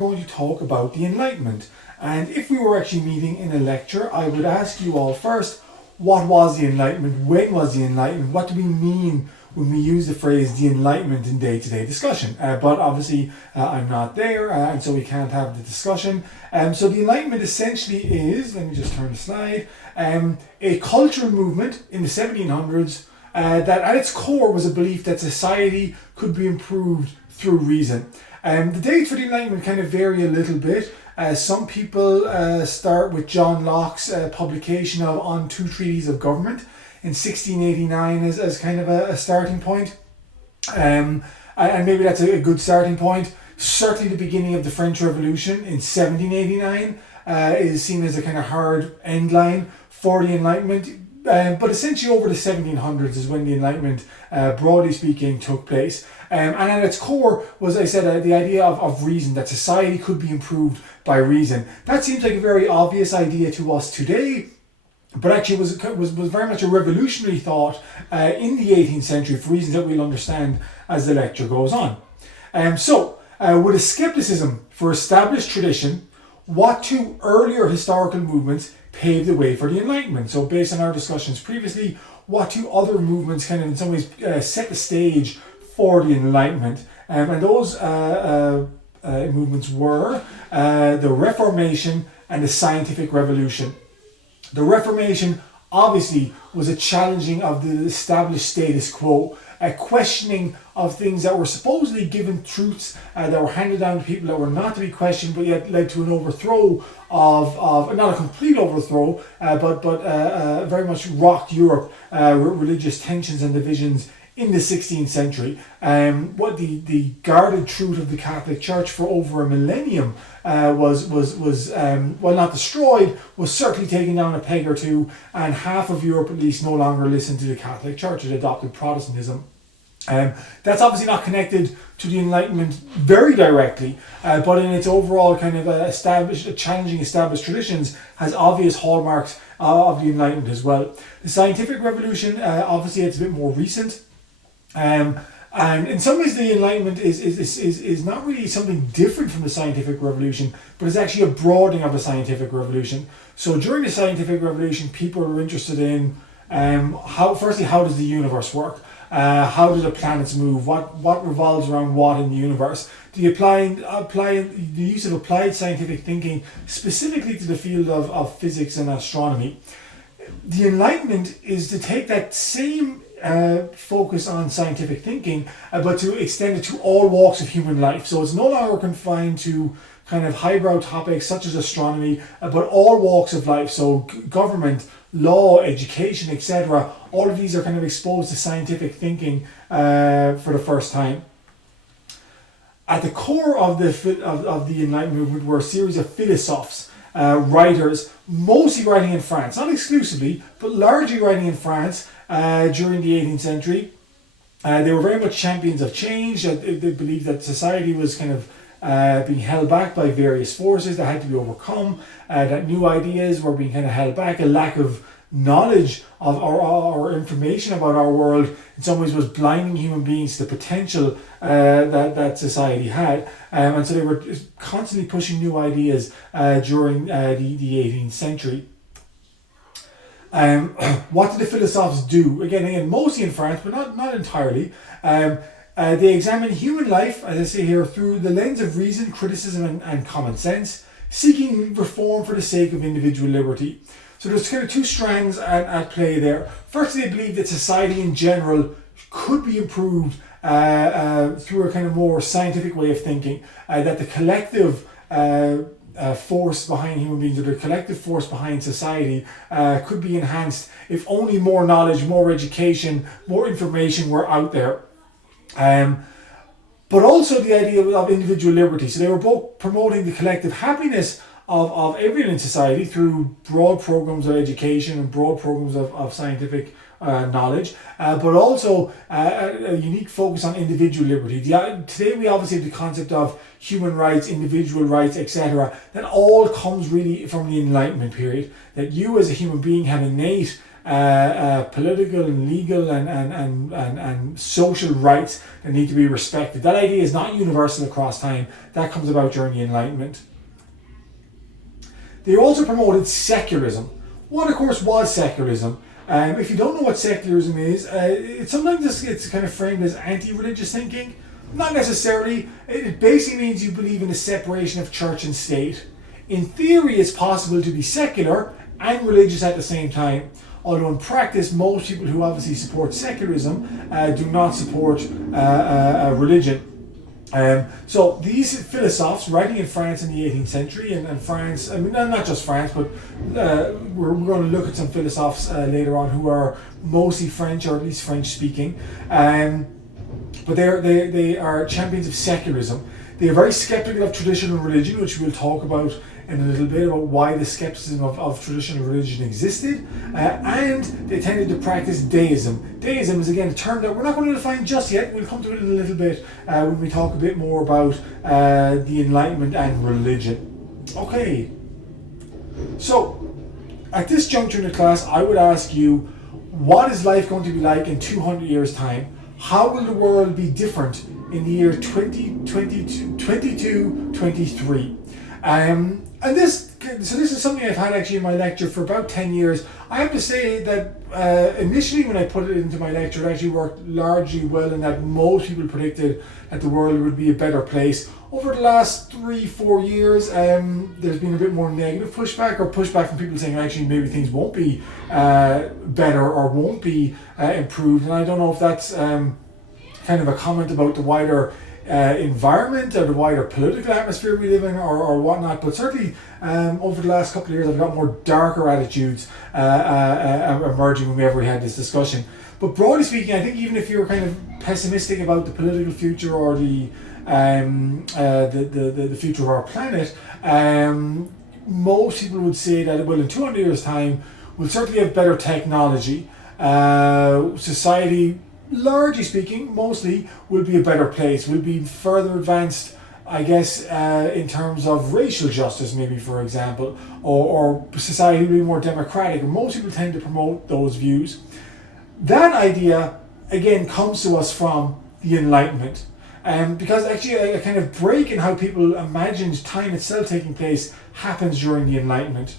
going to talk about the Enlightenment. And if we were actually meeting in a lecture, I would ask you all first, what was the Enlightenment? When was the Enlightenment? What do we mean when we use the phrase the Enlightenment in day-to-day discussion? But obviously I'm not there, and so we can't have the discussion. So the Enlightenment essentially is, let me just turn the slide, a cultural movement in the 1700s that at its core was a belief that society could be improved through reason. The dates for the Enlightenment kind of vary a little bit. Some people start with John Locke's publication of On Two Treaties of Government in 1689 as kind of a starting point. And maybe that's a good starting point. Certainly the beginning of the French Revolution in 1789 is seen as a kind of hard end line for the Enlightenment. But essentially over the 1700s is when the Enlightenment, broadly speaking, took place. And at its core was, I said, the idea of reason, that society could be improved by reason. That seems like a very obvious idea to us today, but actually was very much a revolutionary thought in the 18th century for reasons that we'll understand as the lecture goes on. With a skepticism for established tradition, what two earlier historical movements paved the way for the Enlightenment? So based on our discussions previously, what two other movements kind of in some ways set the stage for the Enlightenment? And those movements were the Reformation and the Scientific Revolution. The Reformation obviously was a challenging of the established status quo, a questioning of things that were supposedly given truths that were handed down to people that were not to be questioned, but yet led to an overthrow of not a complete overthrow, but very much rocked Europe, religious tensions and divisions in the 16th century. What the guarded truth of the Catholic Church for over a millennium was well, not destroyed, was certainly taken down a peg or two, and half of Europe at least no longer listened to the Catholic Church. It adopted Protestantism. That's obviously not connected to the Enlightenment very directly, but in its overall kind of challenging established traditions has obvious hallmarks of the Enlightenment as well. The Scientific Revolution, obviously it's a bit more recent. And in some ways the Enlightenment is not really something different from the Scientific Revolution, but it's actually a broadening of the Scientific Revolution. So during the Scientific Revolution, people were interested in how does the universe work? How do the planets move? What revolves around what in the universe? The use of applied scientific thinking specifically to the field of physics and astronomy. The Enlightenment is to take that same focus on scientific thinking, but to extend it to all walks of human life. So it's no longer confined to kind of highbrow topics such as astronomy, but all walks of life. So government, law, education, etc. All of these are kind of exposed to scientific thinking for the first time. At the core of the Enlightenment movement were a series of philosophers, writers, mostly writing in France, not exclusively, but largely writing in France during the 18th century. They were very much champions of change. They believed that society was kind of being held back by various forces that had to be overcome, that new ideas were being kind of held back, a lack of knowledge of our information about our world in some ways was blinding human beings to the potential that society had, and so they were constantly pushing new ideas during the 18th century. What did the philosophers do? Again, mostly in France, but not entirely. They examine human life, as I say here, through the lens of reason, criticism, and common sense, seeking reform for the sake of individual liberty. So there's kind of two strands at play there. First, they believe that society in general could be improved through a kind of more scientific way of thinking, that the collective force behind human beings, or the collective force behind society, could be enhanced if only more knowledge, more education, more information were out there. But also the idea of individual liberty. So they were both promoting the collective happiness of everyone in society through broad programs of education and broad programs of scientific knowledge, but also a unique focus on individual liberty. Today we obviously have the concept of human rights, individual rights, etc. That all comes really from the Enlightenment period. That you as a human being have innate political and legal and social rights that need to be respected. That idea is not universal across time. That comes about during the Enlightenment. They also promoted secularism. What, of course, was secularism? If you don't know what secularism is, sometimes it's kind of framed as anti-religious thinking. Not necessarily. It basically means you believe in the separation of church and state. In theory, it's possible to be secular and religious at the same time. Although in practice, most people who obviously support secularism do not support religion. So these philosophers writing in France in the 18th century, and France, I mean, not just France, but we're going to look at some philosophers later on who are mostly French, or at least French speaking. But they are champions of secularism. They are very skeptical of traditional religion, which we'll talk about in a little bit, about why the skepticism of traditional religion existed, and they tended to practice deism. Deism is again a term that we're not going to define just yet. We'll come to it in a little bit when we talk a bit more about the Enlightenment and religion. Okay, so at this juncture in the class, I would ask you, what is life going to be like in 200 years' time? How will the world be different in the year 2223? And this is something I've had actually in my lecture for about 10 years. I have to say that initially when I put it into my lecture, it actually worked largely well, and that most people predicted that the world would be a better place. Over the last 3-4 years, there's been a bit more negative pushback from people saying actually maybe things won't be better or won't be improved. And I don't know if that's kind of a comment about the wider environment or the wider political atmosphere we live in, or whatnot, but certainly over the last couple of years I've got more darker attitudes emerging whenever we had this discussion. But broadly speaking, I think even if you're kind of pessimistic about the political future or the future of our planet, most people would say that, well, in 200 years' time we'll certainly have better technology. Society, largely speaking, mostly, will be a better place. Will be further advanced, I guess, in terms of racial justice, maybe, for example, or society will be more democratic. And most people tend to promote those views. That idea, again, comes to us from the Enlightenment. Because actually a kind of break in how people imagined time itself taking place happens during the Enlightenment.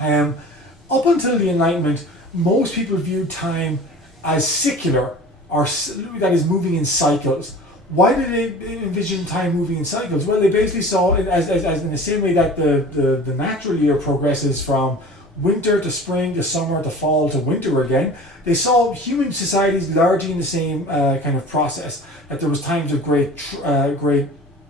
Up until the Enlightenment, most people viewed time as secular, or that is moving in cycles. Why did they envision time moving in cycles? Well, they basically saw it as in the same way that the natural year progresses from winter to spring to summer to fall to winter again. They saw human societies largely in the same kind of process. That there was times of great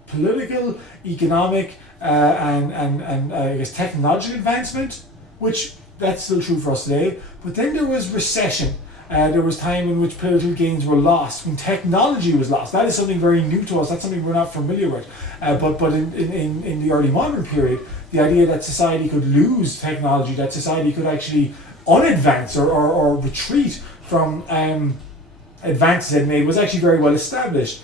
political, economic, and I guess technological advancement, which that's still true for us today. But then there was recession. There was time in which political gains were lost, when technology was lost. That is something very new to us. That's something we're not familiar with. But in the early modern period, the idea that society could lose technology, that society could actually unadvance or retreat from advances it made, was actually very well established.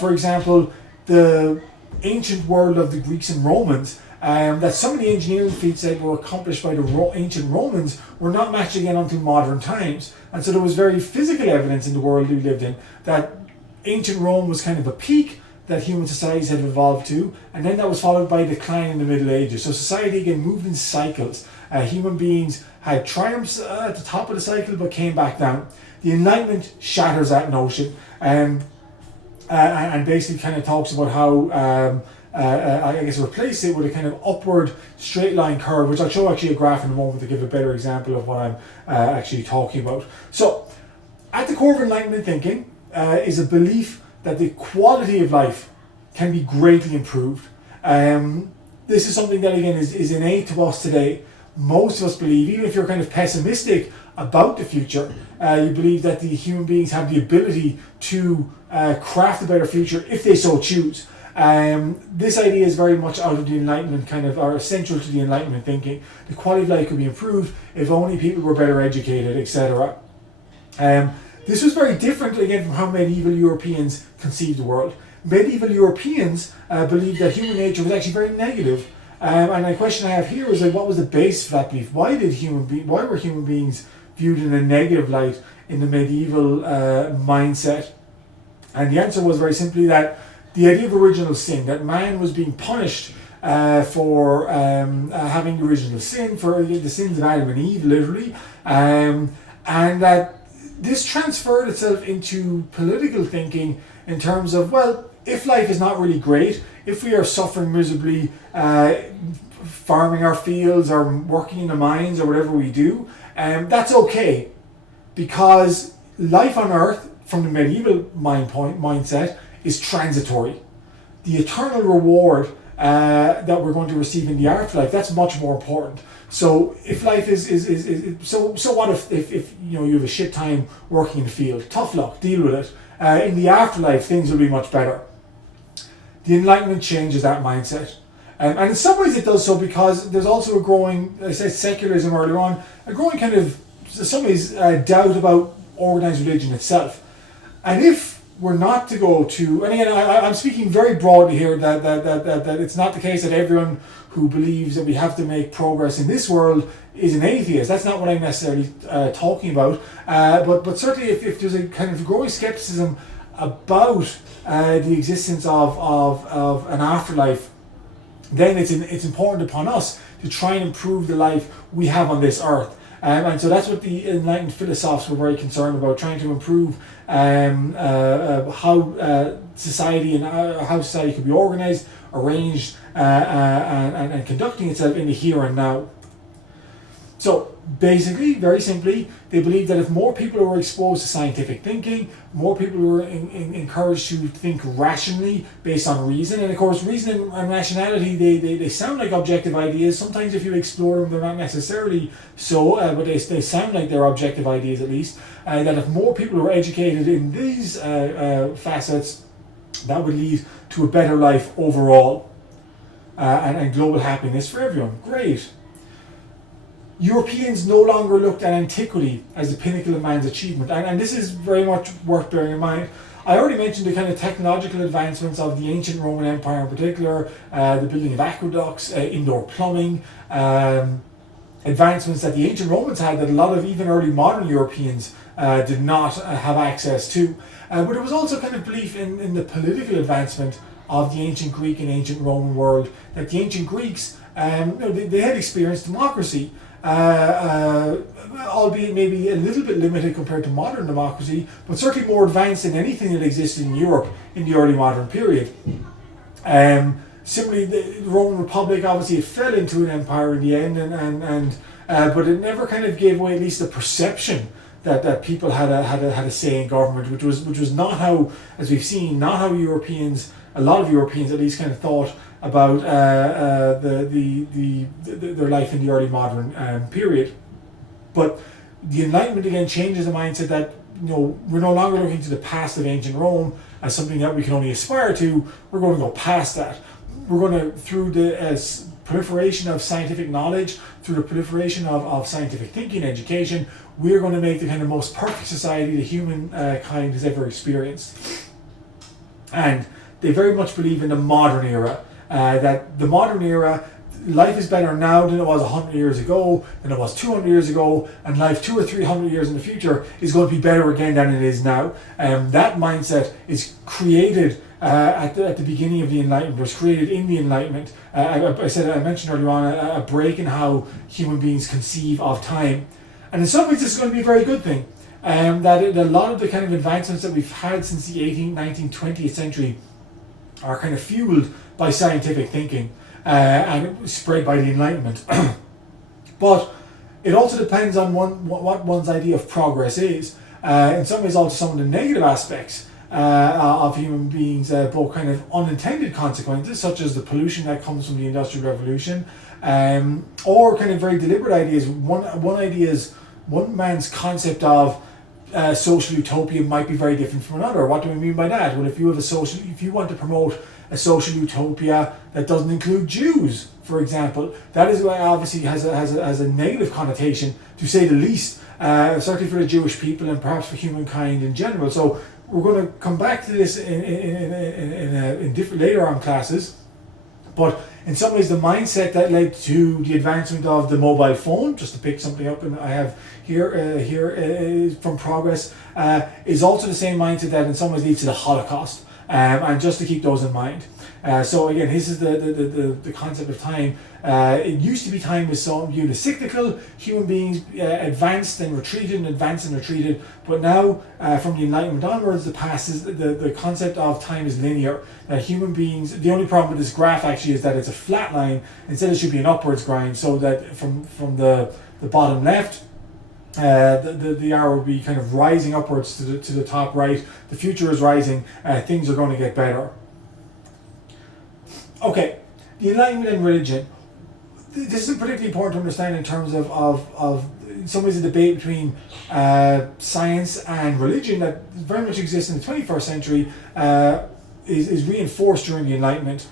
For example, the ancient world of the Greeks and Romans, that some of the engineering feats that were accomplished by the ancient Romans were not matched again until modern times. And so there was very physical evidence in the world we lived in that ancient Rome was kind of a peak that human societies had evolved to, and then that was followed by decline in the Middle Ages. So society again moved in cycles. Human beings had triumphs at the top of the cycle but came back down. The Enlightenment shatters that notion and basically kind of talks about how I guess replace it with a kind of upward straight line curve, which I'll show actually a graph in a moment to give a better example of what I'm actually talking about. So at the core of Enlightenment thinking is a belief that the quality of life can be greatly improved. This is something that again is innate to us today. Most of us believe, even if you're kind of pessimistic about the future, you believe that the human beings have the ability to craft a better future if they so choose. This idea is very much out of the Enlightenment kind of, or essential to the Enlightenment thinking. The quality of life could be improved if only people were better educated, etc. This was very different again from how medieval Europeans conceived the world. Medieval Europeans believed that human nature was actually very negative. And the question I have here is, like, what was the base for that belief? Why were human beings viewed in a negative light in the medieval mindset. And the answer was very simply that the idea of original sin, that man was being punished for having the original sin, for the sins of Adam and Eve, literally, and that this transferred itself into political thinking in terms of, well, if life is not really great, if we are suffering miserably, farming our fields or working in the mines or whatever we do, that's okay, because life on earth, from the medieval mindset, is transitory. The eternal reward that we're going to receive in the afterlife, that's much more important. So if life is so what if you know, you have a shit time working in the field? Tough luck, deal with it. In the afterlife, things will be much better. The Enlightenment changes that mindset. And in some ways it does so because there's also a growing, I said secularism earlier on, a growing kind of, in some ways, doubt about organised religion itself. And if we're not to go to, and again, I'm speaking very broadly here, that it's not the case that everyone who believes that we have to make progress in this world is an atheist. That's not what I'm necessarily talking about. But certainly if there's a kind of growing skepticism about the existence of an afterlife, then it's important upon us to try and improve the life we have on this earth. And so that's what the enlightened philosophers were very concerned about, trying to improve how society and how society could be organised, arranged, and conducting itself in the here and now. So basically, very simply, they believed that if more people were exposed to scientific thinking, more people were encouraged to think rationally based on reason. And of course, reason and rationality, they sound like objective ideas. Sometimes if you explore them, they're not necessarily so, but they sound like they're objective ideas at least. That if more people were educated in these facets, that would lead to a better life overall and global happiness for everyone. Great. Europeans no longer looked at antiquity as the pinnacle of man's achievement, and this is very much worth bearing in mind. I already mentioned the kind of technological advancements of the ancient Roman Empire in particular, the building of aqueducts, indoor plumbing, advancements that the ancient Romans had that a lot of even early modern Europeans did not have access to. But there was also kind of belief in the political advancement of the ancient Greek and ancient Roman world, that the ancient Greeks, they had experienced democracy, albeit maybe a little bit limited compared to modern democracy, but certainly more advanced than anything that existed in Europe in the early modern period. Similarly, the Roman Republic, obviously it fell into an empire in the end, but it never kind of gave away at least the perception that people had a say in government, which was not how, as we've seen, not how Europeans, a lot of Europeans at least, kind of thought about their life in the early modern period. But the Enlightenment again changes the mindset that, you know, we're no longer looking to the past of ancient Rome as something that we can only aspire to. We're going to go past that. We're going to, through the proliferation of scientific knowledge, through the proliferation of scientific thinking and education, we're going to make the kind of most perfect society the humankind has ever experienced. And they very much believe in the modern era, that the modern era, life is better now than it was 100 years ago, than it was 200 years ago, and life 200 or 300 years in the future is going to be better again than it is now. That mindset is created at the beginning of the Enlightenment, was created in the Enlightenment. I mentioned earlier on a break in how human beings conceive of time. And in some ways this is going to be a very good thing. That a lot of the kind of advancements that we've had since the 18th, 19th, 20th century are kind of fueled by scientific thinking and spread by the Enlightenment. But it also depends on what one's idea of progress is. In some ways also some of the negative aspects of human beings, both kind of unintended consequences, such as the pollution that comes from the Industrial Revolution, or kind of very deliberate ideas. One man's concept of social utopia might be very different from another. What do we mean by that? Well, if you want to promote a social utopia that doesn't include Jews, for example, that is why obviously has a negative connotation, to say the least, certainly for the Jewish people and perhaps for humankind in general. So we're going to come back to this in different later on classes. But In some ways, the mindset that led to the advancement of the mobile phone, just to pick something up, and I have here from Progress, is also the same mindset that in some ways leads to the Holocaust. And just to keep those in mind. So again, this is the concept of time. It used to be time was so viewed as cyclical. Human beings advanced and retreated and advanced and retreated. But now, from the Enlightenment onwards, the concept of time is linear. Human beings, the only problem with this graph actually is that it's a flat line. Instead, it should be an upwards grind, so that from the bottom left, the arrow will be kind of rising upwards to the top right. The future is rising. Things are going to get better. Okay, the Enlightenment and religion. This is particularly important to understand in terms of in some ways a debate between science and religion that very much exists in the 21st century is reinforced during the Enlightenment.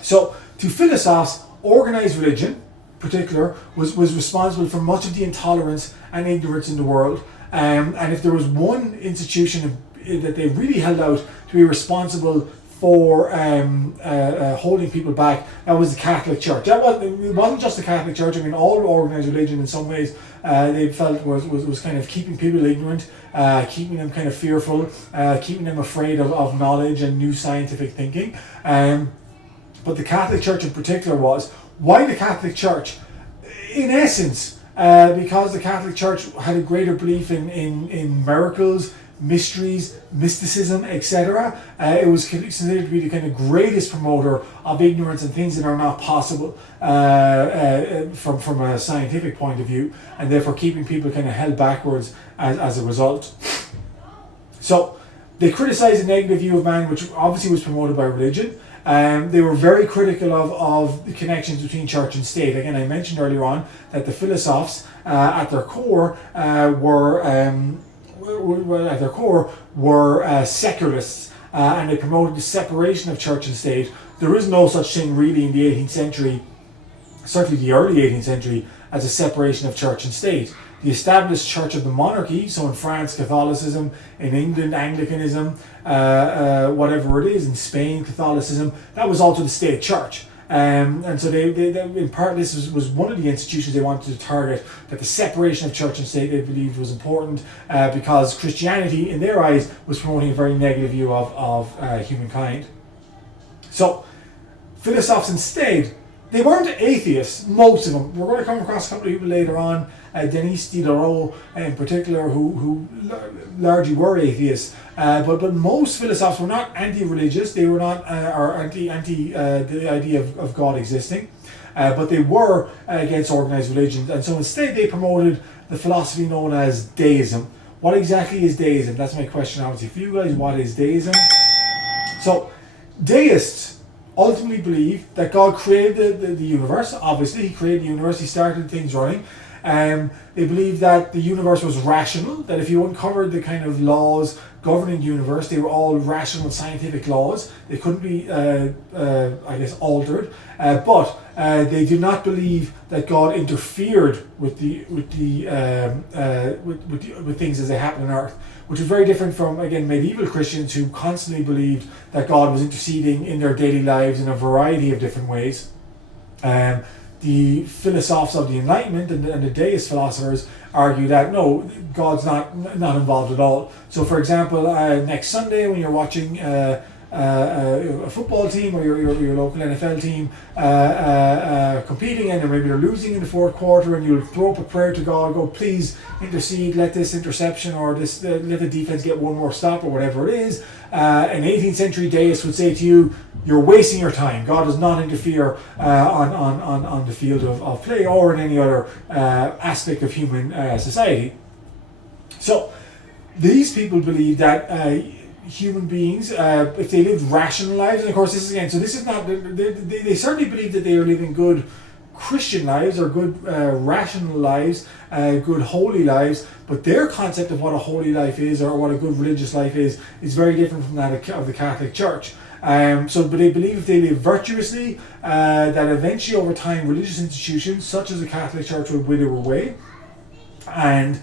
So, to philosophers, organized religion particular was responsible for much of the intolerance and ignorance in the world. And if there was one institution that they really held out to be responsible for holding people back, that was the Catholic Church. It wasn't just the Catholic Church. I mean, all organized religion in some ways they felt was kind of keeping people ignorant, keeping them kind of fearful, keeping them afraid of knowledge and new scientific thinking. But the Catholic Church in particular was. Why the Catholic Church? In essence, because the Catholic Church had a greater belief in miracles, mysteries, mysticism, etc. It was considered to be the kind of greatest promoter of ignorance and things that are not possible from a scientific point of view, and therefore keeping people kind of held backwards as a result. So they criticized a negative view of man, which obviously was promoted by religion. They were very critical of the connections between church and state. Again, I mentioned earlier on that the philosophers at their core were secularists, and they promoted the separation of church and state. There is no such thing really in the 18th century, certainly the early 18th century, as a separation of church and state. The established church of the monarchy, so in France Catholicism, in England Anglicanism, whatever it is, in Spain Catholicism, that was also the state church. And so they in part this was one of the institutions they wanted to target, that the separation of church and state they believed was important because Christianity in their eyes was promoting a very negative view of humankind. So philosophers instead, they weren't atheists, most of them. We're going to come across a couple of people later on, Denis Diderot in particular, who largely were atheists. But most philosophers were not anti-religious. They were not or anti the idea of God existing. But they were against organized religion. And so instead they promoted the philosophy known as deism. What exactly is deism? That's my question obviously for you guys. What is deism? So deists ultimately believe that God created the universe. Obviously, He created the universe. He started things running. They believe that the universe was rational, that if you uncovered the kind of laws governing the universe, they were all rational scientific laws. They couldn't be, altered. But they did not believe that God interfered with things as they happen on Earth, which is very different from, again, medieval Christians who constantly believed that God was interceding in their daily lives in a variety of different ways. The philosophers of the Enlightenment and the deist philosophers argue that no, God's not involved at all. So, for example, next Sunday when you're watching a football team or your local NFL team competing and maybe they're losing in the fourth quarter, and you'll throw up a prayer to God, go, please intercede, let this interception or this let the defense get one more stop or whatever it is. An 18th century deist would say to you, you're wasting your time. God does not interfere on the field of play or in any other aspect of human society. So these people believe that human beings, if they lived rational lives, and of course this is again, so this is not, they certainly believe that they are living good Christian lives or good rational lives, good holy lives, but their concept of what a holy life is or what a good religious life is very different from that of the Catholic Church. But they believe if they live virtuously, that eventually over time religious institutions such as the Catholic Church will wither away, and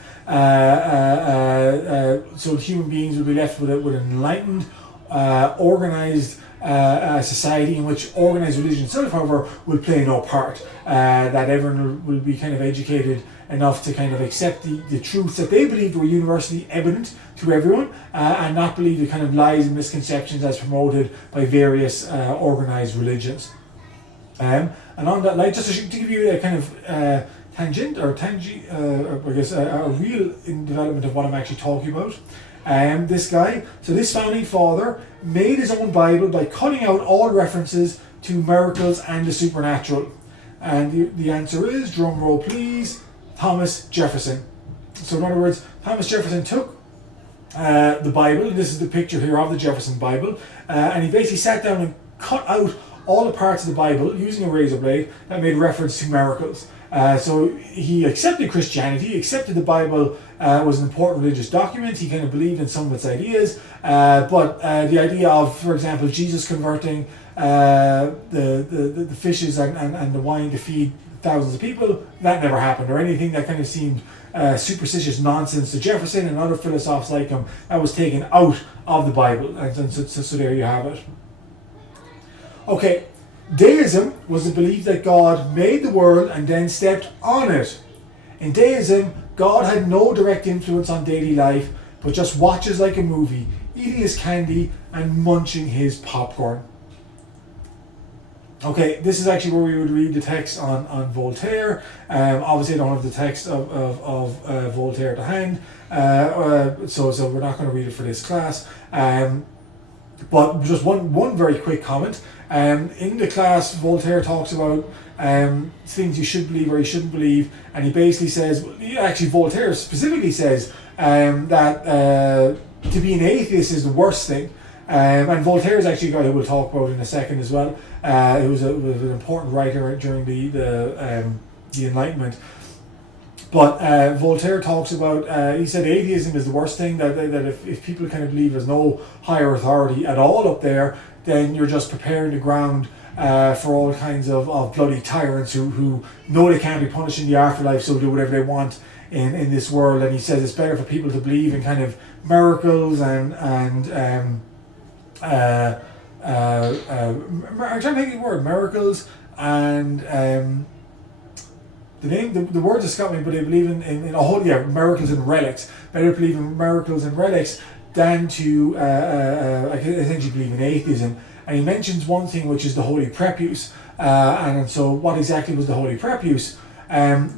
so human beings will be left with an enlightened, organized a society in which organized religion itself, however, will play no part. That everyone will be kind of educated enough to kind of accept the truths that they believed were universally evident to everyone, and not believe the kind of lies and misconceptions as promoted by various organized religions. And on that, like, just to give you a kind of I guess a real in development of what I'm actually talking about. This guy, so this founding father, made his own Bible by cutting out all references to miracles and the supernatural. And the answer is, drum roll please, Thomas Jefferson. So in other words, Thomas Jefferson took the Bible, and this is the picture here of the Jefferson Bible, and he basically sat down and cut out all the parts of the Bible using a razor blade that made reference to miracles. So he accepted Christianity, accepted the Bible was an important religious document. He kind of believed in some of its ideas, but the idea of, for example, Jesus converting the fishes and the wine to feed thousands of people, that never happened, or anything that kind of seemed superstitious nonsense to Jefferson and other philosophers like him, that was taken out of the Bible. And so there you have it. Okay, deism was the belief that God made the world and then stepped on it. In deism, God had no direct influence on daily life, but just watches like a movie, eating his candy and munching his popcorn. Okay, this is actually where we would read the text on Voltaire. Obviously, I don't have the text of Voltaire to hand, so we're not going to read it for this class. But just one very quick comment. In the class, Voltaire talks about things you should believe or you shouldn't believe, and he basically says, actually Voltaire specifically says that to be an atheist is the worst thing. And Voltaire is actually a guy who we'll talk about in a second as well. He was an important writer during the Enlightenment. But Voltaire talks about, he said atheism is the worst thing, that if people kind of believe there's no higher authority at all up there, then you're just preparing the ground for all kinds of bloody tyrants who know they can't be punished in the afterlife, so do whatever they want in this world. And he says it's better for people to believe in kind of miracles and I'm trying to think of the word, miracles and the words escape me, but they believe in miracles and relics. Better believe in miracles and relics than to essentially believe in atheism. And he mentions one thing, which is the Holy Prepuce. And so what exactly was the Holy Prepuce? The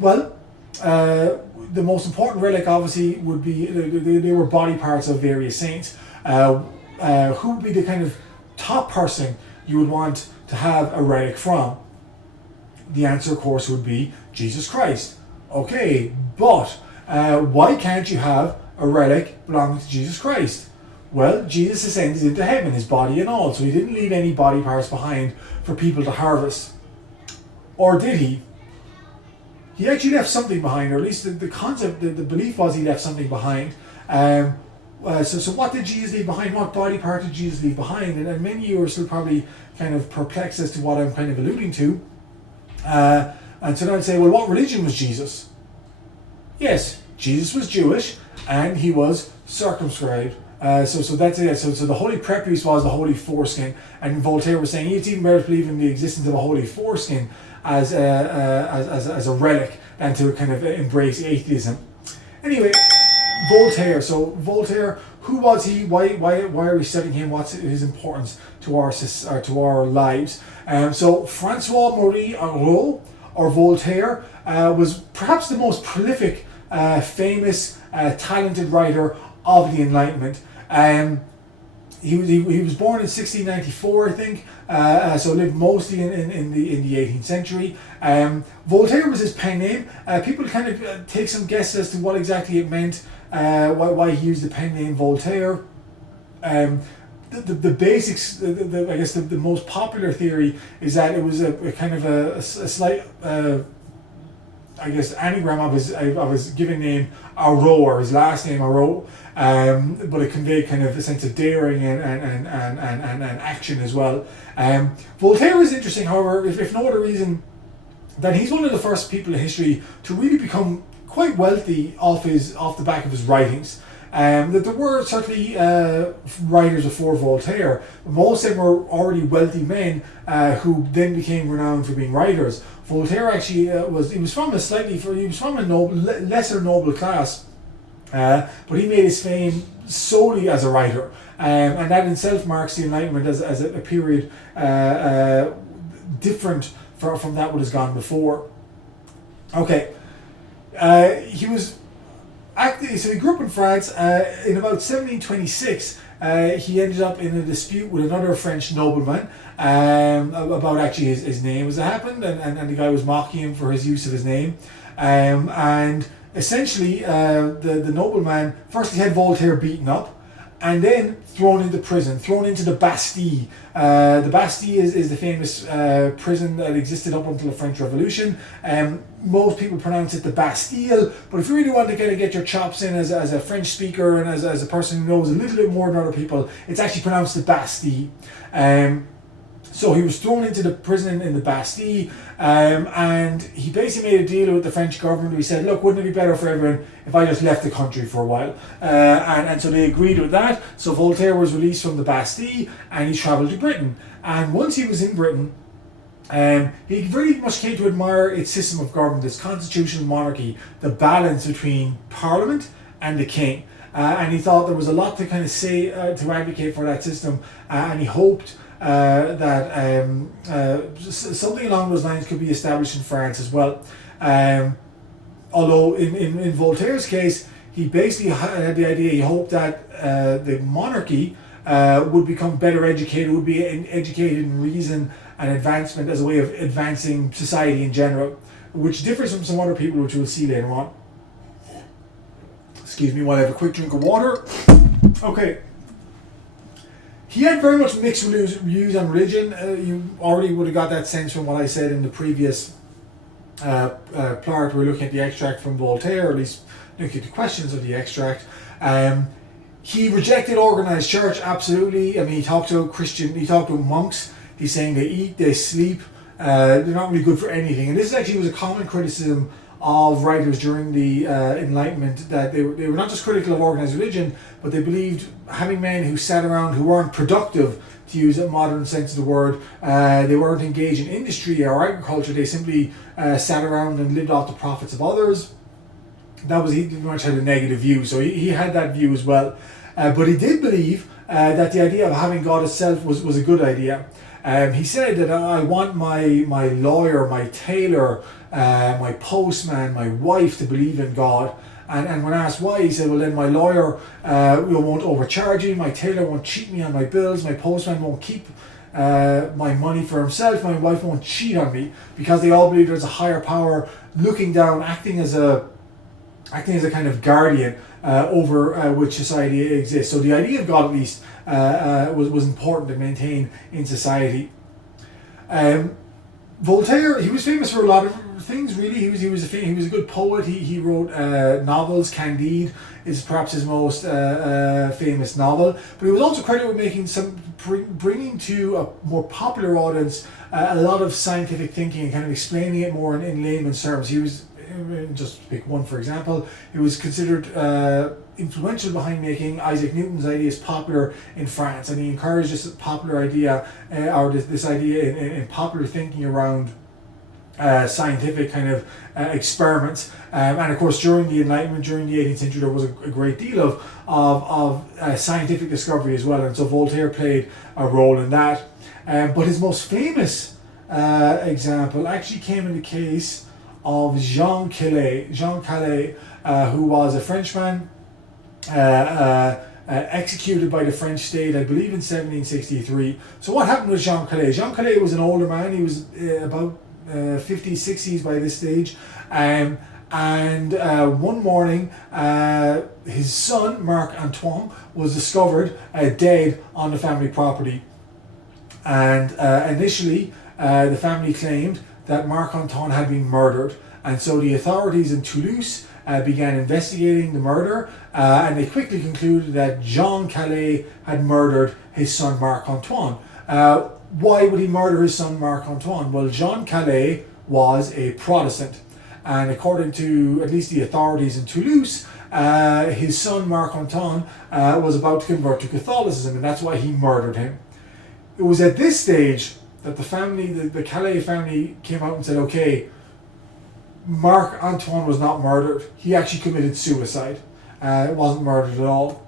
most important relic obviously would be, they were body parts of various saints. Who would be the kind of top person you would want to have a relic from? The answer, of course, would be Jesus Christ. Okay, but why can't you have a relic belonging to Jesus Christ? Well, Jesus ascended into heaven, his body and all, so he didn't leave any body parts behind for people to harvest. Or did he? He actually left something behind, or at least the concept, the belief was he left something behind. So what did Jesus leave behind? What body part did Jesus leave behind? And many of you are still probably kind of perplexed as to what I'm kind of alluding to. And so then I'd say, well, what religion was Jesus? Yes, Jesus was Jewish and he was circumscribed. So that's it. So the holy prepuce was the holy foreskin, and Voltaire was saying it's even better to believe in the existence of a holy foreskin as a relic than to kind of embrace atheism. Anyway, Voltaire. So Voltaire, who was he? Why are we studying him? What's his importance to our lives? So Francois Marie Arouet, or Voltaire, was perhaps the most prolific, famous, talented writer of the Enlightenment. He was born in 1694, I think. So lived mostly in the 18th century. Voltaire was his pen name. People kind of take some guesses as to what exactly it meant. Why he used the pen name Voltaire. The basics, I guess the most popular theory is that it was a kind of a slight, I guess, anagram of his given name Arouet, or his last name Arouet, but it conveyed kind of a sense of daring and action as well. Voltaire is interesting, however, if no other reason, that he's one of the first people in history to really become quite wealthy off the back of his writings. That there were certainly writers before Voltaire. Most of them were already wealthy men who then became renowned for being writers. Voltaire actually was from a lesser noble class, but he made his fame solely as a writer, and that in itself marks the Enlightenment as a period different from that what has gone before. Okay, he was so he grew up in France. In about 1726, he ended up in a dispute with another French nobleman about actually his name as it happened, and the guy was mocking him for his use of his name. And essentially, the nobleman first had Voltaire beaten up, and then thrown into prison, thrown into the Bastille. The Bastille is the famous prison that existed up until the French Revolution. Most people pronounce it the Bastille, but if you really want to kind of get your chops in as a French speaker and as a person who knows a little bit more than other people, it's actually pronounced the Bastille. So he was thrown into the prison in the Bastille, and he basically made a deal with the French government. He said, look, wouldn't it be better for everyone if I just left the country for a while? And so they agreed with that. So Voltaire was released from the Bastille, and he travelled to Britain. And once he was in Britain, he very much came to admire its system of government, its constitutional monarchy, the balance between Parliament and the King. And he thought there was a lot to kind of say, to advocate for that system, and he hoped that something along those lines could be established in France as well. Although in Voltaire's case, he basically had the idea, he hoped that the monarchy would become better educated, would be educated in reason and advancement as a way of advancing society in general, which differs from some other people, which we'll see later on. Excuse me while I have a quick drink of water. Okay. He had very much mixed views on religion. You already would have got that sense from what I said in the previous part. We're looking at the extract from Voltaire, or at least looking at the questions of the extract. He rejected organized church, absolutely. I mean, he talked to monks. He's saying they eat, they sleep, they're not really good for anything. And this actually was a common criticism of writers during the Enlightenment, that they were not just critical of organized religion, but they believed having men who sat around, who weren't productive, to use a modern sense of the word, they weren't engaged in industry or agriculture, they simply sat around and lived off the profits of others. He pretty much had a negative view, so he had that view as well. But he did believe that the idea of having God itself was a good idea. He said that I want my lawyer, my tailor, my postman, my wife to believe in God. And when asked why, he said, well, then my lawyer won't overcharge me, my tailor won't cheat me on my bills, my postman won't keep my money for himself, my wife won't cheat on me, because they all believe there's a higher power looking down, acting as a kind of guardian over which society exists. So the idea of God, at least, was important to maintain in society. Voltaire, he was famous for a lot of things, really. He was a good poet. He wrote novels. Candide is perhaps his most famous novel. But he was also credited with bringing to a more popular audience a lot of scientific thinking and kind of explaining it more in layman's terms. He was, just to pick one for example, he was considered influential behind making Isaac Newton's ideas popular in France, and he encouraged this popular idea, or this idea in popular thinking around scientific kind of experiments. And of course, during the Enlightenment, during the 18th century, there was a great deal of scientific discovery as well, and so Voltaire played a role in that. But his most famous example actually came in the case of Jean Calais, who was a Frenchman executed by the French state, I believe in 1763. So what happened with Jean Calais? Jean Calais was an older man. He was about 50s, 60s by this stage. And one morning, his son, Marc Antoine, was discovered dead on the family property. And initially, the family claimed that Marc Antoine had been murdered. And so the authorities in Toulouse began investigating the murder, and they quickly concluded that Jean Calais had murdered his son Marc Antoine. Why would he murder his son Marc Antoine? Well, Jean Calais was a Protestant, and according to at least the authorities in Toulouse, his son Marc Antoine was about to convert to Catholicism, and that's why he murdered him. It was at this stage that the family, the Calais family, came out and said, okay, Marc Antoine was not murdered. He actually committed suicide. It wasn't murdered at all.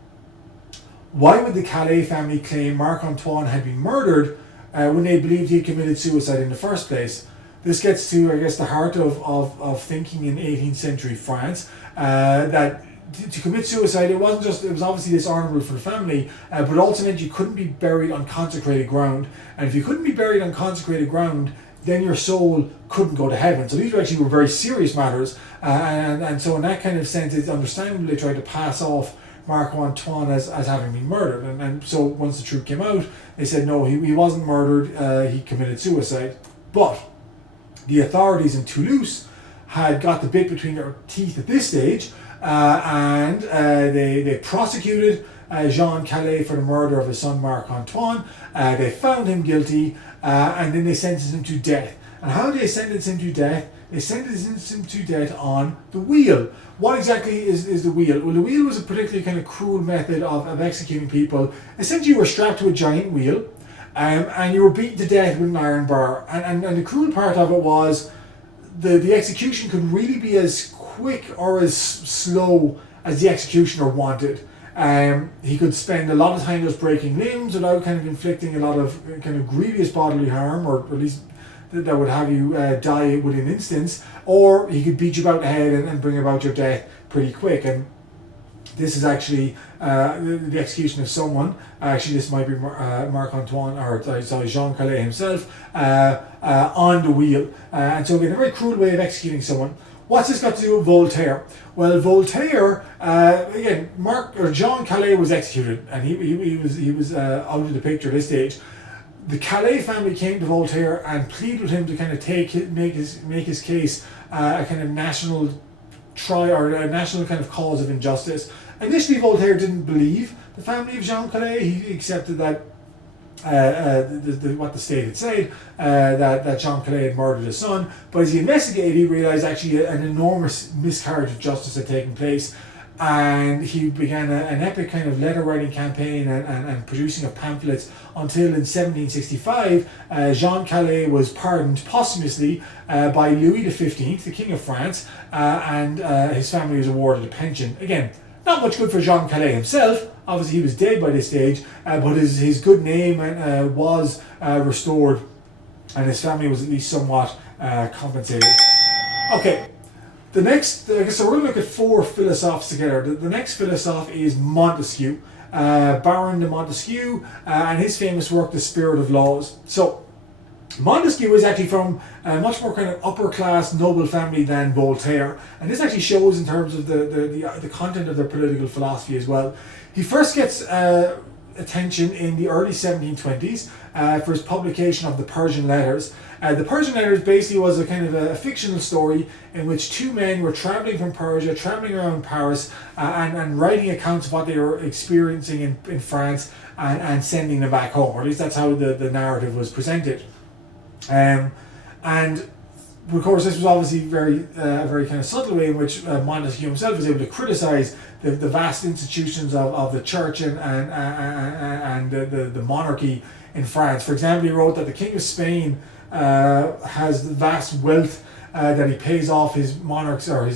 Why would the Calais family claim Marc Antoine had been murdered when they believed he committed suicide in the first place? This gets to, I guess, the heart of thinking in 18th century France, that to commit suicide, it was obviously dishonorable for the family, but also meant you couldn't be buried on consecrated ground. And if you couldn't be buried on consecrated ground, then your soul couldn't go to heaven. So these were very serious matters, and so in that kind of sense, it's understandable they tried to pass off Marc Antoine as having been murdered. And so once the truth came out, they said no, he wasn't murdered, he committed suicide. But the authorities in Toulouse had got the bit between their teeth at this stage, and they prosecuted Jean Calais for the murder of his son Marc Antoine. They found him guilty, and then they sentenced him to death. And how did they sentence him to death? They sentenced him to death on the wheel. What exactly is the wheel? Well, the wheel was a particularly kind of cruel method of executing people. Essentially, you were strapped to a giant wheel, and you were beaten to death with an iron bar. And the cruel part of it was the execution could really be as quick or as slow as the executioner wanted. He could spend a lot of time just breaking limbs without kind of inflicting a lot of kind of grievous bodily harm, or at least that would have you die within instants, or he could beat you about the head and bring about your death pretty quick. And this is actually the execution of someone. Actually, this might be Marc Antoine, or sorry, Jean Calais himself, on the wheel. And so again, a very cruel way of executing someone. What's this got to do with Voltaire? Well, Voltaire, again, Jean Calais was executed, and he was out of the picture at this stage. The Calais family came to Voltaire and pleaded with him to kind of make his case a kind of national or a national kind of cause of injustice. Initially, Voltaire didn't believe the family of Jean Calais. He accepted that what the state had said, that Jean Calais had murdered his son. But as he investigated, he realised actually an enormous miscarriage of justice had taken place. And he began an epic kind of letter writing campaign and producing of pamphlets until in 1765 Jean Calais was pardoned posthumously by Louis XV, the King of France, and his family was awarded a pension. Again, not much good for Jean Calais himself. Obviously he was dead by this stage, but his good name was restored, and his family was at least somewhat compensated. Okay. The next, so we're going to look at four philosophes together. The next philosopher is Montesquieu, Baron de Montesquieu, and his famous work, The Spirit of Laws. So, Montesquieu is actually from a much more kind of upper class noble family than Voltaire, and this actually shows in terms of the content of their political philosophy as well. He first gets attention in the early 1720s for his publication of the Persian Letters. The Persian Letters basically was a kind of a fictional story in which two men were traveling from Persia, traveling around Paris, and writing accounts of what they were experiencing in France and sending them back home, or at least that's how the narrative was presented. And of course, this was obviously a very kind of subtle way in which Montesquieu himself was able to criticize the vast institutions of the church and the monarchy in France. For example, he wrote that the King of Spain has vast wealth that he pays off his monarchs, or he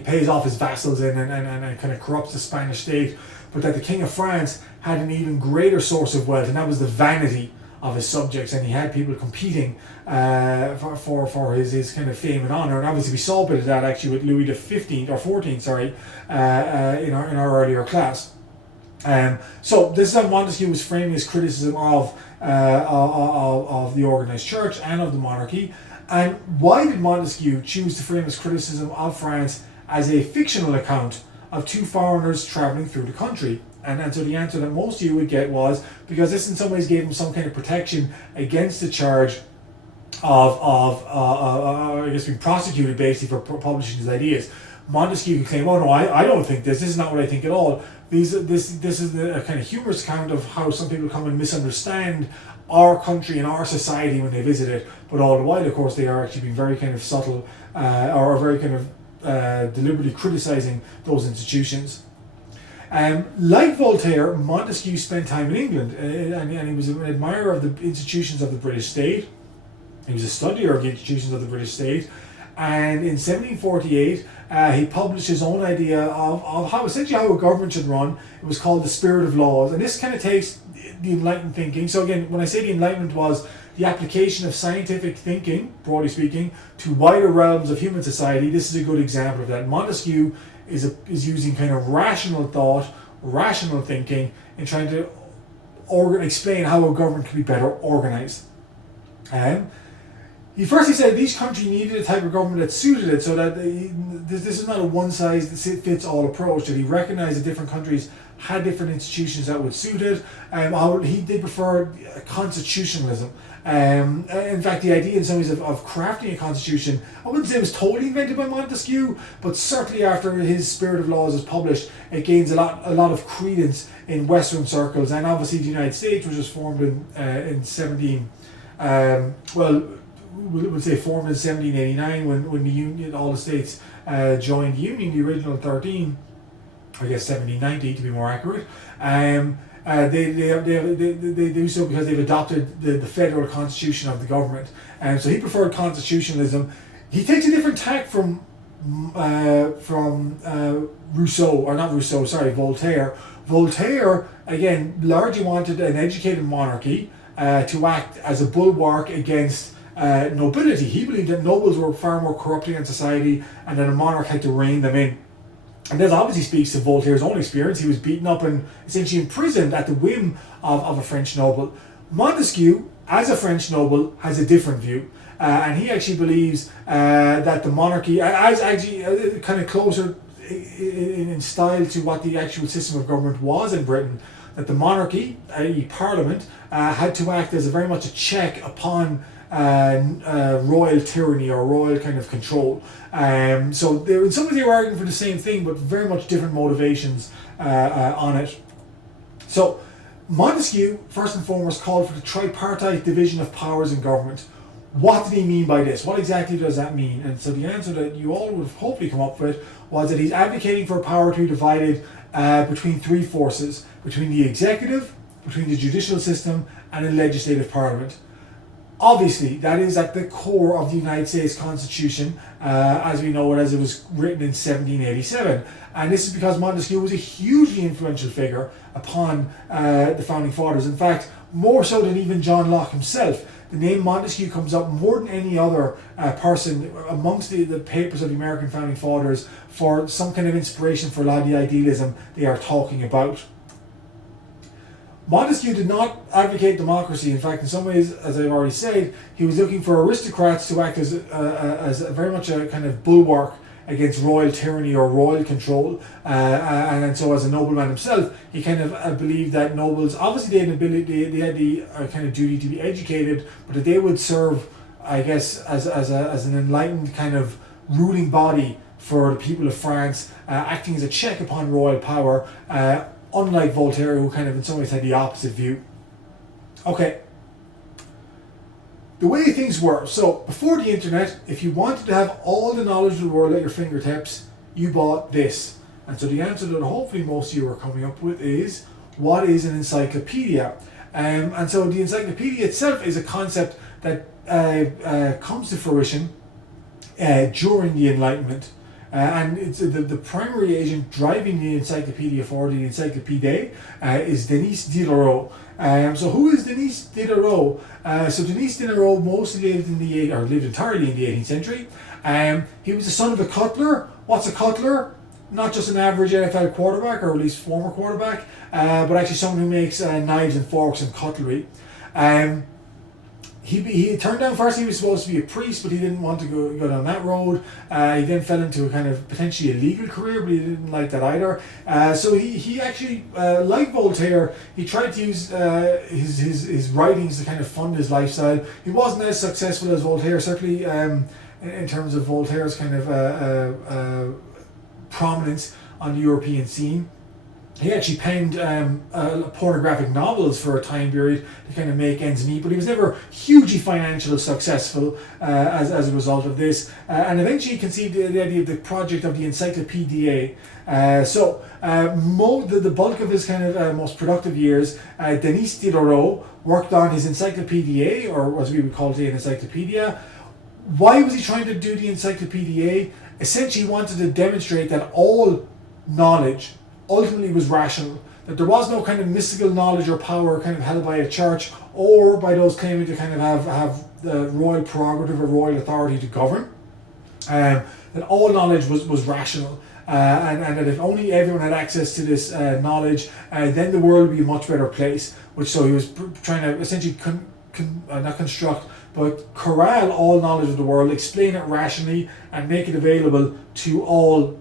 pays off his vassals and kind of corrupts the Spanish state, but that the King of France had an even greater source of wealth, and that was the vanity of his subjects, and he had people competing for his kind of fame and honor. And obviously we saw a bit of that actually with Louis XV or XIV, in our earlier class. So this is how Montesquieu was framing his criticism of the organized church and of the monarchy. And why did Montesquieu choose to frame his criticism of France as a fictional account of two foreigners traveling through the country? And so the answer that most of you would get was because this in some ways gave him some kind of protection against the charge of I guess being prosecuted basically for publishing his ideas. Montesquieu could claim, oh no, I don't think this is not what I think at all. This is a kind of humorous account of how some people come and misunderstand our country and our society when they visit it, but all the while, of course, they are actually being very kind of subtle or very kind of deliberately criticising those institutions. Like Voltaire, Montesquieu spent time in England, and he was an admirer of the institutions of the British state. He was a studier of the institutions of the British state, and in 1748 he published his own idea of how essentially how a government should run. It was called The Spirit of Laws, and this kind of takes the Enlightenment thinking. So again, when I say the Enlightenment was the application of scientific thinking, broadly speaking, to wider realms of human society, this is a good example of that. Montesquieu is using kind of rational thought, rational thinking, in trying to explain how a government can be better organized. He firstly said each country needed a type of government that suited it, so that this is not a one-size-fits-all approach, that he recognized that different countries had different institutions that would suit it. He did prefer constitutionalism. In fact, the idea in some ways of crafting a constitution, I wouldn't say it was totally invented by Montesquieu, but certainly after his Spirit of Laws is published, it gains a lot of credence in Western circles, and obviously the United States, which was formed in 17, we'll say formed in 1789 when the Union, all the states joined the Union, the original 13, I guess 1790 to be more accurate. They do so because they've adopted the federal constitution of the government, and so he preferred constitutionalism. He takes a different tack from Voltaire. Voltaire again largely wanted an educated monarchy to act as a bulwark against nobility. He believed that nobles were far more corrupting in society, and that a monarch had to rein them in. And this obviously speaks to Voltaire's own experience. He was beaten up and essentially imprisoned at the whim of a French noble. Montesquieu, as a French noble, has a different view. And he actually believes that the monarchy, as actually kind of closer in style to what the actual system of government was in Britain, that the monarchy, i.e. Parliament, had to act as very much a check upon royal tyranny or royal kind of control. So in some ways they were arguing for the same thing, but very much different motivations on it. So Montesquieu, first and foremost, called for the tripartite division of powers in government. What did he mean by this? What exactly does that mean? And so the answer that you all would have hopefully come up with was that he's advocating for power to be divided between three forces: between the executive, between the judicial system, and the legislative parliament. Obviously, that is at the core of the United States Constitution, as we know it, as it was written in 1787. And this is because Montesquieu was a hugely influential figure upon the Founding Fathers. In fact, more so than even John Locke himself. The name Montesquieu comes up more than any other person amongst the papers of the American Founding Fathers for some kind of inspiration for a lot of the idealism they are talking about. Montesquieu did not advocate democracy. In fact, in some ways, as I've already said, he was looking for aristocrats to act as very much a kind of bulwark against royal tyranny or royal control. And so as a nobleman himself, he kind of believed that nobles, obviously they had the kind of duty to be educated, but that they would serve, I guess, as an enlightened kind of ruling body for the people of France, acting as a check upon royal power, unlike Voltaire, who kind of in some ways had the opposite view. Okay. The way things were, so before the internet, if you wanted to have all the knowledge of the world at your fingertips, you bought this. And so the answer that hopefully most of you are coming up with is, what is an encyclopedia? And so the encyclopedia itself is a concept that comes to fruition during the Enlightenment. And it's the primary agent driving the encyclopedia forward, the encyclopédie, is Denis Diderot. So who is Denis Diderot? So Denis Diderot mostly lived entirely in the 18th century. He was the son of a cutler. What's a cutler? Not just an average NFL quarterback, or at least former quarterback, but actually someone who makes knives and forks and cutlery. He turned down, first he was supposed to be a priest, but he didn't want to go down that road. He then fell into a kind of potentially a legal career, but he didn't like that either. So he actually, like Voltaire, he tried to use his writings to kind of fund his lifestyle. He wasn't as successful as Voltaire, certainly in terms of Voltaire's kind of prominence on the European scene. he actually penned pornographic novels for a time period to kind of make ends meet, but he was never hugely financially successful as a result of this. And eventually he conceived the idea of the project of the Encyclopedia. The bulk of his kind of most productive years, Denis Diderot worked on his Encyclopedia, or as we would call it today, an encyclopedia. Why was he trying to do the Encyclopedia? Essentially, he wanted to demonstrate that all knowledge ultimately was rational, that there was no kind of mystical knowledge or power kind of held by a church or by those claiming to kind of have the royal prerogative or royal authority to govern. That all knowledge was rational, and that if only everyone had access to this knowledge, then the world would be a much better place. So he was trying to essentially not construct, but corral all knowledge of the world, explain it rationally, and make it available to all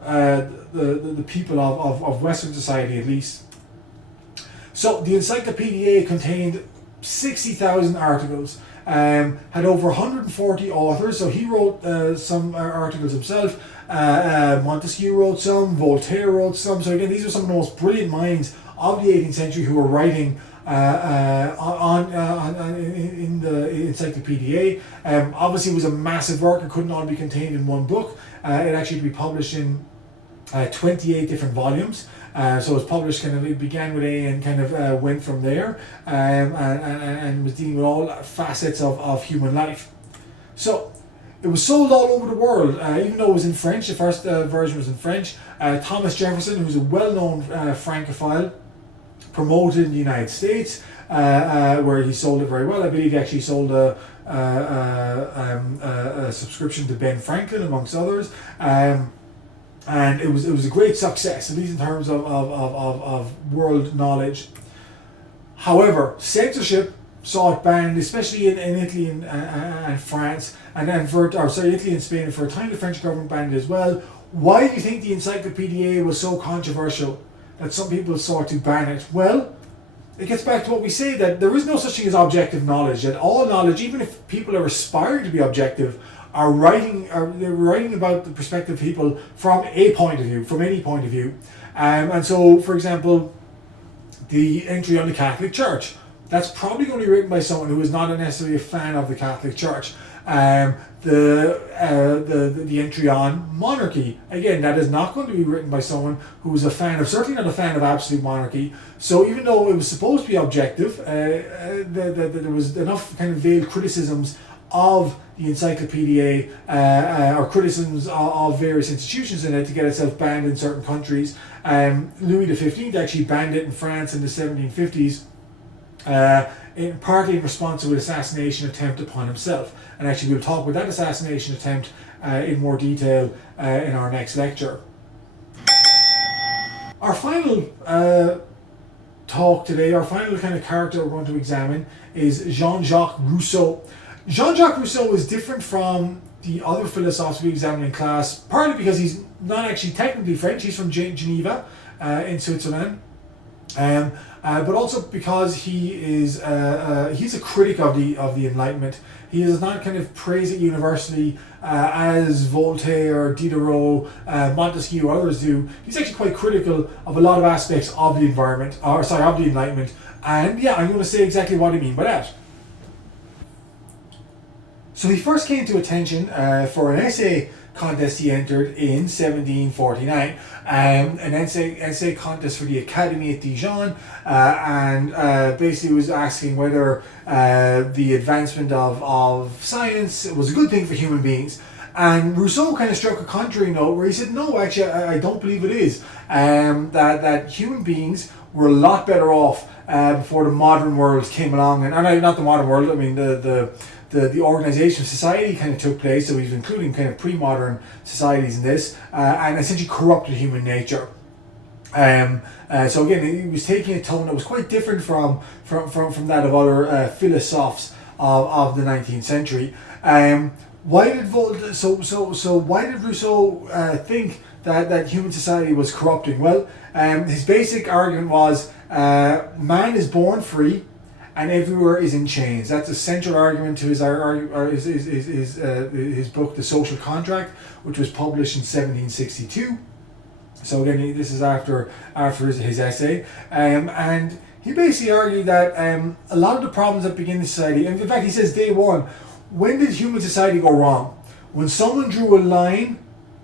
the people of Western society at least. So the Encyclopedia contained 60,000 articles, had over 140 authors, so he wrote some articles himself, Montesquieu wrote some, Voltaire wrote some, so again these are some of the most brilliant minds of the 18th century who were writing in the Encyclopedia. Obviously it was a massive work, it couldn't all be contained in one book. It actually had to be published in 28 different volumes. So it was published it began with A and kind of went from there, and was dealing with all facets of human life. So it was sold all over the world, even though it was in French. The first version was in French. Thomas Jefferson, who's a well-known Francophile, promoted in the United States, where he sold it very well. I believe he actually sold a subscription to Ben Franklin, amongst others. And it was a great success, at least in terms of world knowledge. However, censorship saw it banned, especially in Italy and France, and then Italy and Spain. For a time, the French government banned it as well. Why do you think the Encyclopedia was so controversial that some people sought to ban it? Well, it gets back to what we say, that there is no such thing as objective knowledge. That all knowledge, even if people are aspiring to be objective, they're writing about the perspective of people from a point of view, from any point of view. And so, for example, the entry on the Catholic Church, that's probably going to be written by someone who is not necessarily a fan of the Catholic Church. The entry on monarchy, again, that is not going to be written by someone who is certainly not a fan of absolute monarchy. So even though it was supposed to be objective, there was enough kind of veiled criticisms of the Encyclopedia, or criticisms of various institutions in it, to get itself banned in certain countries. Louis XV actually banned it in France in the 1750s, partly in response to an assassination attempt upon himself. And actually we'll talk about that assassination attempt in more detail in our next lecture. Our final talk today, our final kind of character we're going to examine, is Jean-Jacques Rousseau. Jean-Jacques Rousseau is different from the other philosophers we examined in class, partly because he's not actually technically French. He's from Geneva in Switzerland, but also because he's a critic of the Enlightenment. He is not kind of praised it universally as Voltaire, Diderot, Montesquieu, or others do. He's actually quite critical of a lot of aspects of the of the Enlightenment. And yeah, I'm going to say exactly what I mean by that. So he first came to attention for an essay contest he entered in 1749, an essay contest for the Academy at Dijon, and basically was asking whether the advancement of science was a good thing for human beings. And Rousseau kind of struck a contrary note where he said, no, actually, I don't believe it is. That human beings were a lot better off before the modern world came along, and not the modern world, I mean the organisation of society kind of took place, so he's including kind of pre-modern societies in this, and essentially corrupted human nature. So again, he was taking a tone that was quite different from that of other philosophers of the 19th century. Why did Rousseau think that human society was corrupting? Well, his basic argument was man is born free and everywhere is in chains. That's a central argument to his book, The Social Contract, which was published in 1762. So again, this is after his essay, and he basically argued that a lot of the problems that begin in society, and in fact he says day one, when did human society go wrong? When someone drew a line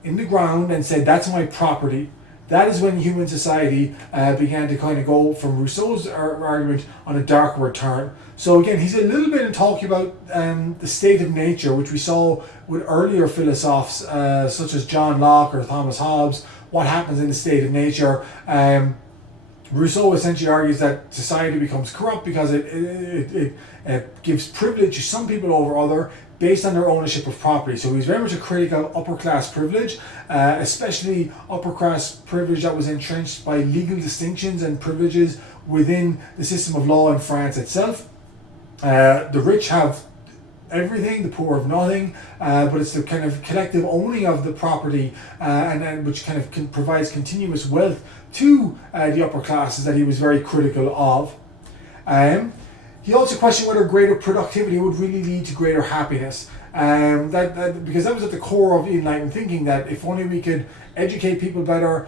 in the ground and said that's my property, that is when human society began to kind of go, from Rousseau's argument, on a darkward turn. So again, he's a little bit in talking about the state of nature, which we saw with earlier philosophers such as John Locke or Thomas Hobbes. What happens in the state of nature? Rousseau essentially argues that society becomes corrupt because it gives privilege to some people over other based on their ownership of property. So he's very much a critic of upper class privilege, especially upper class privilege that was entrenched by legal distinctions and privileges within the system of law in France itself. The rich have everything, the poor have nothing, but it's the kind of collective owning of the property and which kind of provides continuous wealth to the upper classes that he was very critical of. He also questioned whether greater productivity would really lead to greater happiness. Because that was at the core of Enlightenment thinking, that if only we could educate people better,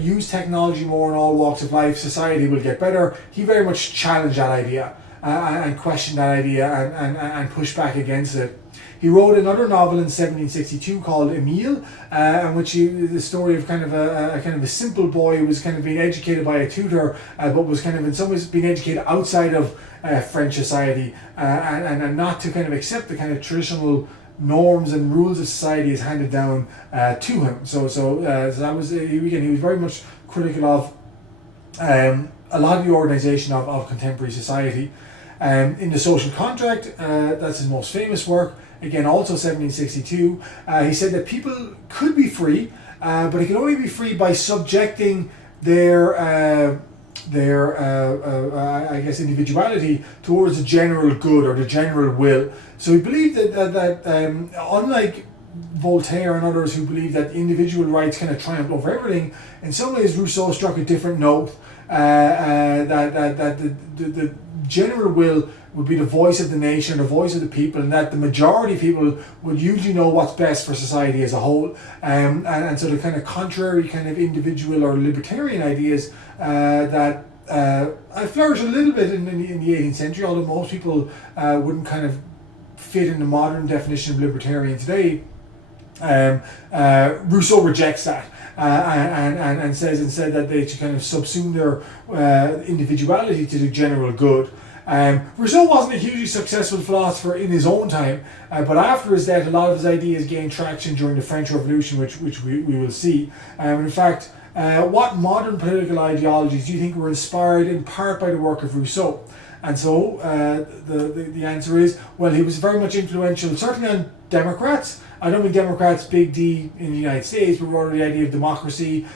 use technology more in all walks of life, society will get better. He very much challenged that idea and questioned that idea and pushed back against it. He wrote another novel in 1762 called Emile, in which the story of kind of a simple boy who was kind of being educated by a tutor, but was kind of in some ways being educated outside of French society, and not to kind of accept the kind of traditional norms and rules of society as handed down to him. So that was he was very much critical of a lot of the organisation of contemporary society. In The Social Contract, that's his most famous work, again also 1762, he said that people could be free, but it could only be free by subjecting their I guess individuality towards the general good or the general will. So he believed that unlike Voltaire and others who believe that individual rights kind of triumph over everything, in some ways Rousseau struck a different note, that the general will would be the voice of the nation, the voice of the people, and that the majority of people would usually know what's best for society as a whole. And so the kind of contrary kind of individual or libertarian ideas that flourished a little bit in the 18th century, although most people wouldn't kind of fit in the modern definition of libertarian today. Rousseau rejects that and says instead that they should kind of subsume their individuality to the general good. Rousseau wasn't a hugely successful philosopher in his own time, but after his death a lot of his ideas gained traction during the French Revolution, which we will see. In fact, what modern political ideologies do you think were inspired in part by the work of Rousseau? And so the answer is, well, he was very much influential, certainly on Democrats. I don't mean Democrats, big D, in the United States, but rather the idea of democracy.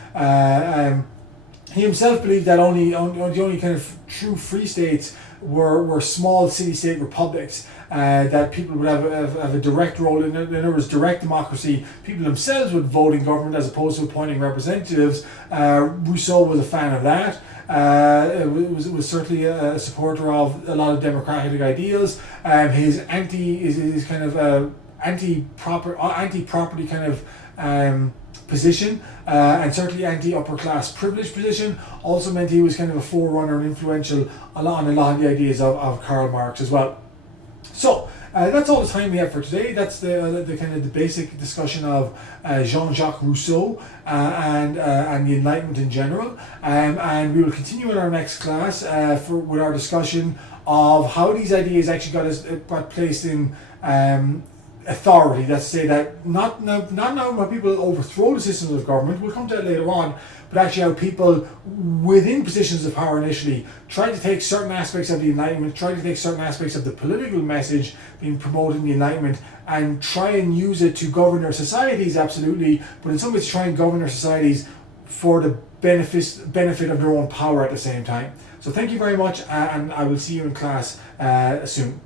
He himself believed that only the only kind of true free states were small city-state republics, that people would have a direct role in other words, direct democracy. People themselves would vote in government as opposed to appointing representatives. Rousseau was a fan of that. Was certainly a supporter of a lot of democratic ideals. His anti-property kind of position, and certainly anti-upper class privilege position, also meant he was kind of a forerunner and influential on a lot of the ideas of Karl Marx as well. So that's all the time we have for today. That's the kind of the basic discussion of Jean-Jacques Rousseau and the Enlightenment in general. And we will continue in our next class with our discussion of how these ideas actually got placed in authority. That's to say that not how people overthrow the systems of government, we'll come to that later on, but actually how people within positions of power initially try to take certain aspects of the Enlightenment, try to take certain aspects of the political message being promoted in the Enlightenment and try and use it to govern their societies, absolutely, but in some ways try and govern their societies for the benefit of their own power at the same time. So thank you very much, and I will see you in class soon.